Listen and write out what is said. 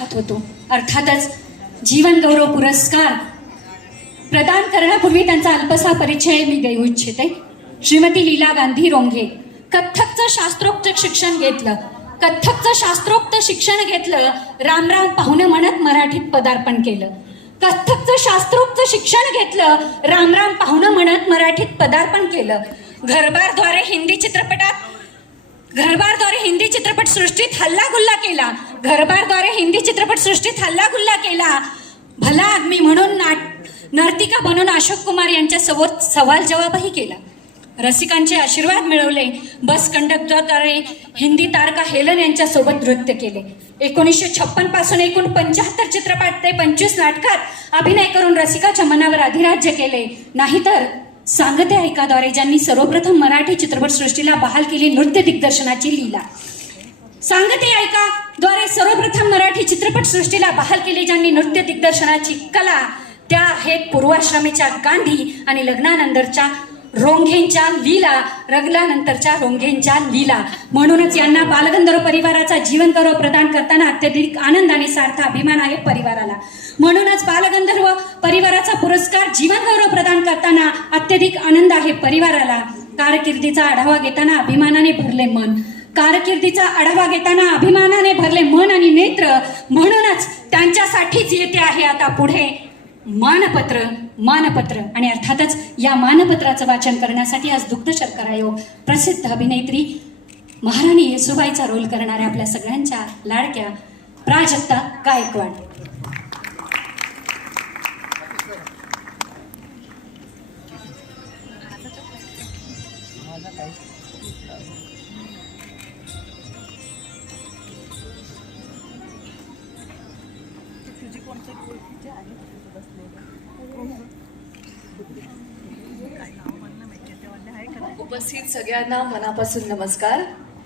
हात होतो. अर्थातच जीवन गौरव पुरस्कार प्रदान करण्यापूर्वी त्यांचा अल्पसा परिचय मी देऊ इच्छिते. श्रीमती लीला गांधी रोंगे. कथ्थकचं शास्त्रोक्त शिक्षण घेतलं. कथ्थकचं शास्त्रोक्त शिक्षण घेतलं रामराम पाहुणे म्हणत मराठीत पदार्पण केलं. कथ्थकचं शास्त्रोक्त शिक्षण घेतलं रामराम पाहुणं म्हणत मराठीत पदार्पण केलं. घरबारद्वारे हिंदी चित्रपटात घरबारद्वारे हिंदी चित्रपट सृष्टीत हल्लागुल्ला केला. घरबारद्वारे हिंदी चित्रपटसृष्टीत हल्लागुल्ला केला. भला आदमी म्हणून नाट नर्तिका बनून अशोक कुमार यांच्या सवाल जवाबही केला. रसिकांचे आशीर्वाद मिळवले. बस कंडक्टरद्वारे हिंदी तारका हेलन यांच्यासोबत नृत्य केले. एकोणीसशे छप्पनपासून एकूण पंच्याहत्तर चित्रपट ते पंचवीस नाटकात अभिनय करून रसिकाच्या मनावर अधिराज्य केले. नाहीतर सांगते ऐकाद्वारे ज्यांनी सर्वप्रथम मराठी चित्रपटसृष्टीला बहाल केली नृत्य दिग्दर्शनाची लीला. सांगते ऐका द्वारे सर्वप्रथम मराठी चित्रपटसृष्टीला बहाल केली ज्यांनी नृत्य दिग्दर्शनाची कला त्या आहेत पूर्वाश्रमीच्या गांधी आणि लग्नानंतरच्या रोंघेंच्या लीला रगलानंतरच्या रोंघेंच्या लीला. म्हणूनच यांना बालगंधर्व परिवाराचा जीवन गौरव प्रदान करताना अत्यधिक आनंद आणि सार्थ अभिमान आहे परिवाराला. म्हणूनच बालगंधर्व परिवाराचा पुरस्कार जीवन गौरव प्रदान करताना अत्यधिक आनंद आहे परिवाराला. कारकिर्दीचा आढावा घेताना अभिमानाने भरले मन. कारकिर्दीचा आढावा घेताना अभिमानाने भरले मन आणि नेत्र. म्हणूनच त्यांच्यासाठीच येते आहे आता पुढे मानपत्र मानपत्र. आणि अर्थातच या मानपत्राचं वाचन करण्यासाठी आज दुग्ध शर्करा प्रसिद्ध अभिनेत्री महाराणी येसुबाईचा रोल करणाऱ्या आपल्या सगळ्यांच्या लाडक्या प्राजक्ता गायकवाड. उपस्थित सगळ्यांना मनापासून नमस्कार.